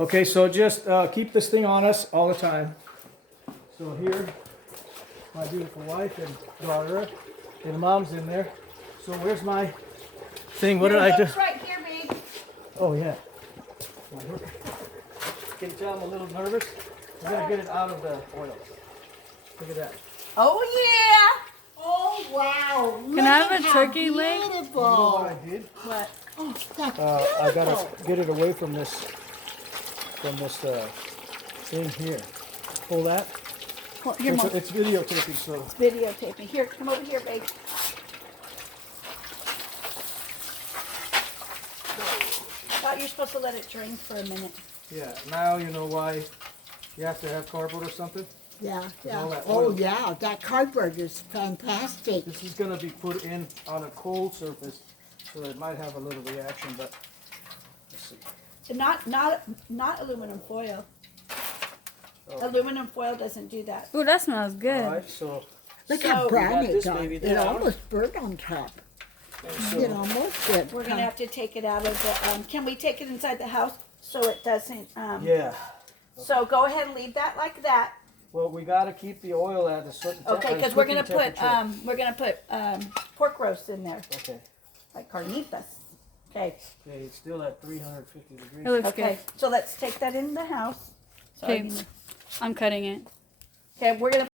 Okay, so just keep this thing on us all the time. So here, my beautiful wife and daughter, and mom's in there. So where's my thing? What did I do? It's right here, babe. Oh yeah. Can you tell I'm a little nervous? I'm gonna get it out of the oil. Look at that. Oh yeah. Oh wow! Can I have a turkey leg? You know Beautiful. what I did? What? Oh, that's I gotta beautiful. get it away from this thing here. Pull that. Well, here, Mom. It's videotaping, so Videotaping. Here, come over here, babe. Thought you're supposed to let it drain for a minute. yeah. Now you know why you have to have cardboard or something. Yeah, yeah. all that Oh oil. yeah, that cardboard is fantastic. This is gonna be put in on a cold surface, so it might have a little reaction, but let's see. And not aluminum foil. Oh. Aluminum foil doesn't do that. Ooh, that smells good. All right, so Look So, how we brown got it this got. baby It down. almost burnt on top. and It so almost did. We're gonna have to take it out of the. Can we take it inside the house so it doesn't? yeah. So go ahead and leave that like that. Well, we gotta keep the oil at a certain Okay, because we're gonna put pork roast in there, Okay. like carnitas. Okay. Okay, it's still at 350 degrees. It looks Okay. So let's take that in the house. So Okay. you know- good. I'm cutting it. Okay, we're gonna